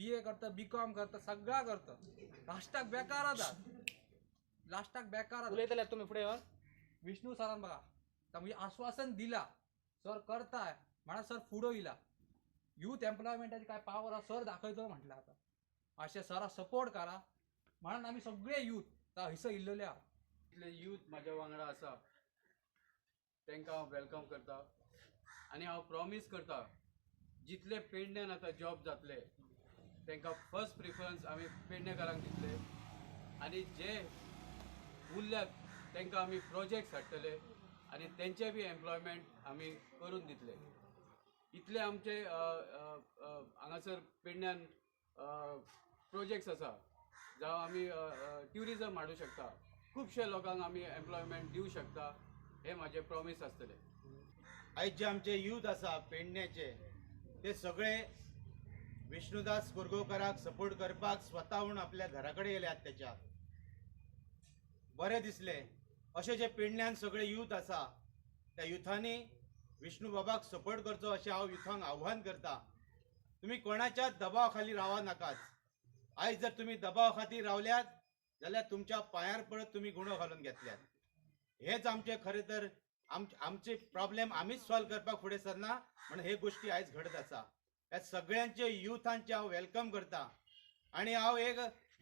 BA करतं, BCom करतं, सगळा करतं, लास्टाक बेकार उलयतले तुम्ही पुढे विष्णू सरान बघा म्हणजे आश्वासन दिला सर करताय म्हणा सर पुढं येला यूथ एम्प्लॉयमेंटाची काय पॉवर हा सर दाखवतो म्हटलं आता असे सरा सपोर्ट करा म्हणून आम्ही सगळे यूथ हिस्सा इल्लेले आहात. इतले यूथ माझ्या वांगडा आसा तांकां हांव वेलकम करता आनी हांव प्रॉमीस करता जितले पेडण्यान आतां जॉब जातले तांकां फर्स्ट प्रिफरन्स आमी पेडणेकारांक दितले आनी जे उरल्यात तांकां आमी प्रोजेक्ट्स हाडटले आनी तेंचे बी एम्प्लॉयमेंट आमी करून दितले. इतले आमचे हांगासर पेडण्यान प्रोजेक्ट्स आसा जावं आमी ट्युरिजम हाडूं शकता, खुबशे लोकांक आमी एम्प्लॉयमेंट दिवं शकता, हे म्हाजे प्रॉमीस आसतले. आयज जे आमचे यूथ आसा पेडण्याचे ते सगळे विष्णुदास कोरगांवकाराक सपोर्ट करपाक स्वताहून आपल्या घरा कडेन येल्यात. त्याच्या बरें दिसलें. अशे जे पेडण्यान सगळे यूथ आसा त्या युथांनी विष्णू बाबाक सपोर्ट करचो अशें हांव युथांक आव्हान करता. तुमी कोणाच्याच दबावा खाली रावा नाकात. आयज जर तुमी दबावा खातीर रावल्यात जाल्यार तुमच्या पांयार पडत तुमी गुणो घालून घेतल्यात. हेच आमचे खरें तर आमचे प्रॉब्लेम आमीच सॉल्व करपाक फुडें सरना म्हणून हे गोष्टी आयज घडत आसा. ह्या सगळ्यांचे युथांचे हांव वेलकम करता आनी हांव एक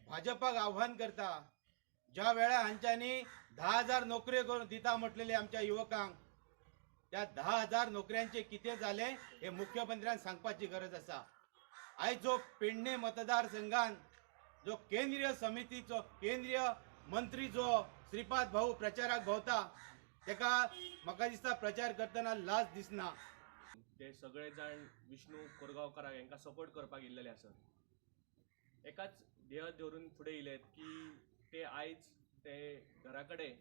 भाजपाक आव्हान करता. ज्या वेळार हांच्यांनी 10,000 नोकऱ्यो दिता म्हटलेले आमच्या युवकांक त्या 10,000 नोकऱ्यांचे कितें जालें हे मुख्यमंत्र्यान सांगपाची गरज आसा. आयज जो पेडणे मतदारसंघान जो केंद्रीय समितीचो केंद्रीय मंत्री जो श्रीपाद भाऊ प्रचाराक भोंवता तेका म्हाका दिसता प्रचार करतना लाज दिसना. ते सगळे जाण विष्णू कोरगांवकाराक हांकां सपोर्ट करपाक येयल्लेले आसत. एकाच ध्येय धरून फुडें येयलेत की ते आयज ते घरा कडेन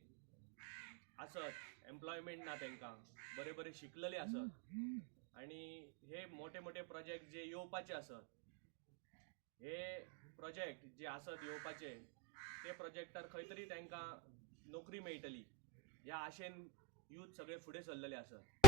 आसत, एम्प्लॉयमेंट ना तांकां, बरे बरे शिकलेले आसत आनी हे मोठे मोठे प्रोजेक्ट जे येवपाचे आसत हे प्रोजेक्ट जे आसत येवपाचे ते प्रोजेक्टार खंय तरी तांकां नोकरी मेळटली ह्या आशेन यूथ सगळे फुडें सरलेले आसत.